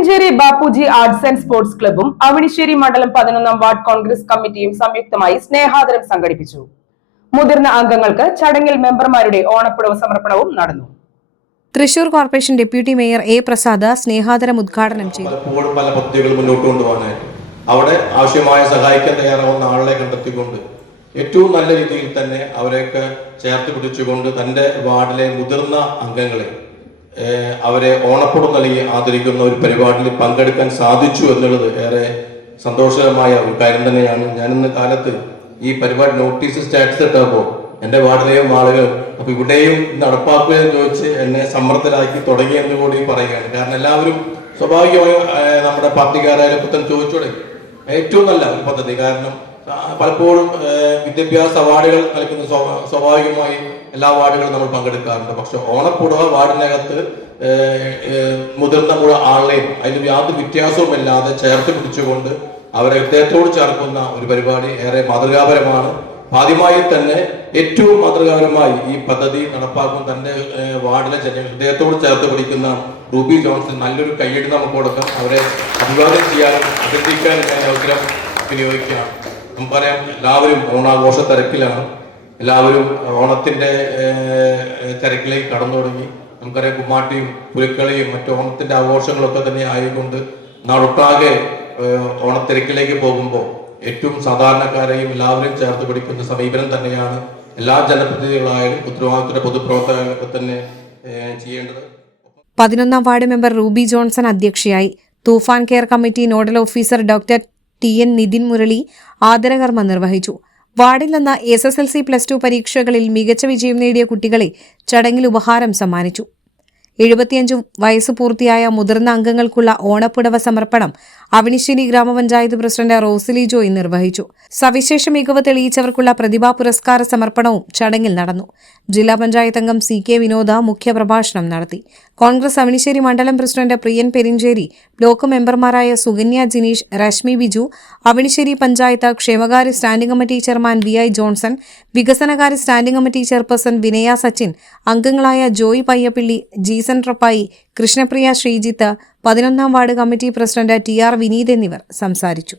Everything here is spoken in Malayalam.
Perincheri Bapuji arts and sports ക്ലബ്ബും അവണിശ്ശേരി മണ്ഡലം 11 വാർഡ് കോൺഗ്രസ് കമ്മിറ്റിയും സംയുക്തമായി സ്നേഹാദരം സംഘടിപ്പിച്ചു. മുതിർന്ന അംഗങ്ങൾക്ക് ചടങ്ങിൽ മെമ്പർമാരുടെ ഓണപ്പുടവ സമർപ്പണവും നടന്നു. Thrissur corporation deputy mayor A Prasad സ്നേഹാദരം ഉദ്ഘാടനം ചെയ്തു. പല പദ്ധതികൾ മുന്നോട്ട് കൊണ്ടുപോകാനായിട്ട് അവിടെ ആവശ്യമായ സഹായിക്കാൻ തയ്യാറാവുന്ന ആളുകളെ കണ്ടെത്തിക്കൊണ്ട് ഏറ്റവും നല്ല രീതിയിൽ തന്നെ അവരെയൊക്കെ ചേർത്ത് പിടിച്ചുകൊണ്ട് തൻ്റെ വാർഡിലെ മുതിർന്ന അംഗങ്ങളെ അവരെ ഓണപ്പുടം നൽകി ആദരിക്കുന്ന ഒരു പരിപാടിയിൽ പങ്കെടുക്കാൻ സാധിച്ചു എന്നുള്ളത് ഏറെ സന്തോഷകരമായ ഒരു കാര്യം തന്നെയാണ്. ഞാനിന്ന് കാലത്ത് ഈ പരിപാടി നോട്ടീസ് സ്റ്റാറ്റസ് ഇട്ടപ്പോൾ എൻ്റെ വാർഡിലെയും ആളുകൾ അപ്പോൾ ഇവിടെയും നടപ്പാക്കുകയെന്ന് ചോദിച്ച് എന്നെ സമ്മർദ്ദരാക്കി തുടങ്ങിയെന്ന് കൂടി പറയുകയാണ്. കാരണം എല്ലാവരും സ്വാഭാവികമായും നമ്മുടെ പാർട്ടിക്കാരായാലും ഇപ്പം തന്നെ ചോദിച്ചു തുടങ്ങി. ഏറ്റവും നല്ല ഒരു പദ്ധതി. കാരണം പലപ്പോഴും വിദ്യാഭ്യാസ അവാർഡുകൾ നൽകുന്ന സ്വാഭാവികമായി എല്ലാ വാർഡുകളും നമ്മൾ പങ്കെടുക്കാറുണ്ട്. പക്ഷെ ഓണപ്പുടവ വാർഡിനകത്ത് മുതിർന്ന ആളെയും അതിന് യാതൊരു വ്യത്യാസവുമില്ലാതെ ചേർത്ത് പിടിച്ചുകൊണ്ട് അവരെ ഹൃദയത്തോട് ചേർക്കുന്ന ഒരു പരിപാടി ഏറെ മാതൃകാപരമാണ്. ആദ്യമായി തന്നെ ഏറ്റവും മാതൃകാപരമായി ഈ പദ്ധതി നടപ്പാക്കും തന്റെ വാർഡിലെ ജനങ്ങൾ ഹൃദയത്തോട് ചേർത്ത് പിടിക്കുന്ന റൂബി ജോൺസൺ നല്ലൊരു കയ്യടി നമുക്ക് കൊടുക്കാം. അവരെ അഭിവാദ്യം ചെയ്യാനും അഭിനന്ദിക്കാനും ഞാൻ അവസരം വിനിയോഗിക്കുകയാണ്. നമുക്കറിയാം, എല്ലാവരും ഓണാഘോഷ തിരക്കിലാണ്. എല്ലാവരും ഓണത്തിന്റെ തിരക്കിലേക്ക് കടന്നു തുടങ്ങി. നമുക്കറിയാം, കുമ്മാട്ടിയും പുലിക്കളിയും മറ്റു ഓണത്തിന്റെ ആഘോഷങ്ങളൊക്കെ തന്നെ ആയിക്കൊണ്ട് നാടൊട്ടാകെ ഓണത്തിരക്കിലേക്ക് പോകുമ്പോൾ ഏറ്റവും സാധാരണക്കാരെയും എല്ലാവരും ചേർത്ത് പിടിക്കുന്ന സമീപനം തന്നെയാണ് എല്ലാ ജനപ്രതിനിധികളായാലും ഉത്തരവാദിത്തത്തിന്റെ പൊതുപ്രവർത്തകർക്ക് തന്നെ ചെയ്യേണ്ടത്. 11 വാർഡ് മെമ്പർ റൂബി ജോൺസൺ അധ്യക്ഷയായി. Toofan care committee nodal officer doctor T N. Nithin Murali ആദരകർമ്മം നിർവഹിച്ചു. വാർഡിൽ നിന്ന് SSLC+2 പരീക്ഷകളിൽ മികച്ച വിജയം നേടിയ കുട്ടികളെ ചടങ്ങിൽ ഉപഹാരം സമ്മാനിച്ചു. 75 വയസ്സ് പൂർത്തിയായ മുതിർന്ന അംഗങ്ങൾക്കുള്ള ഓണപ്പുടവ സമർപ്പണം അവണിശ്ശേരി ഗ്രാമപഞ്ചായത്ത് പ്രസിഡന്റ് റോസിലി ജോയ് നിർവഹിച്ചു. സവിശേഷ മികവ് തെളിയിച്ചവർക്കുള്ള പ്രതിഭാ പുരസ്കാര സമർപ്പണവും ചടങ്ങിൽ നടന്നു. ജില്ലാ പഞ്ചായത്ത് അംഗം CK വിനോദ മുഖ്യപ്രഭാഷണം നടത്തി. കോൺഗ്രസ് അവണിശ്ശേരി മണ്ഡലം പ്രസിഡന്റ് പ്രിയൻ പെരിഞ്ചേരി, ബ്ലോക്ക് മെമ്പർമാരായ സുകന്യ ജിനീഷ്, രശ്മി ബിജു, അവണിശ്ശേരി പഞ്ചായത്ത് ക്ഷേമകാര്യ standing committee chairman VI Johnson, വികസനകാര്യ standing committee chairperson Vinaya Sachin, അംഗങ്ങളായ Joy Payyappilly, Jeesan Trappayi, Krishnapriya Sreejith, 11 ward committee president TR Vineeth എന്നിവർ സംസാരിച്ചു.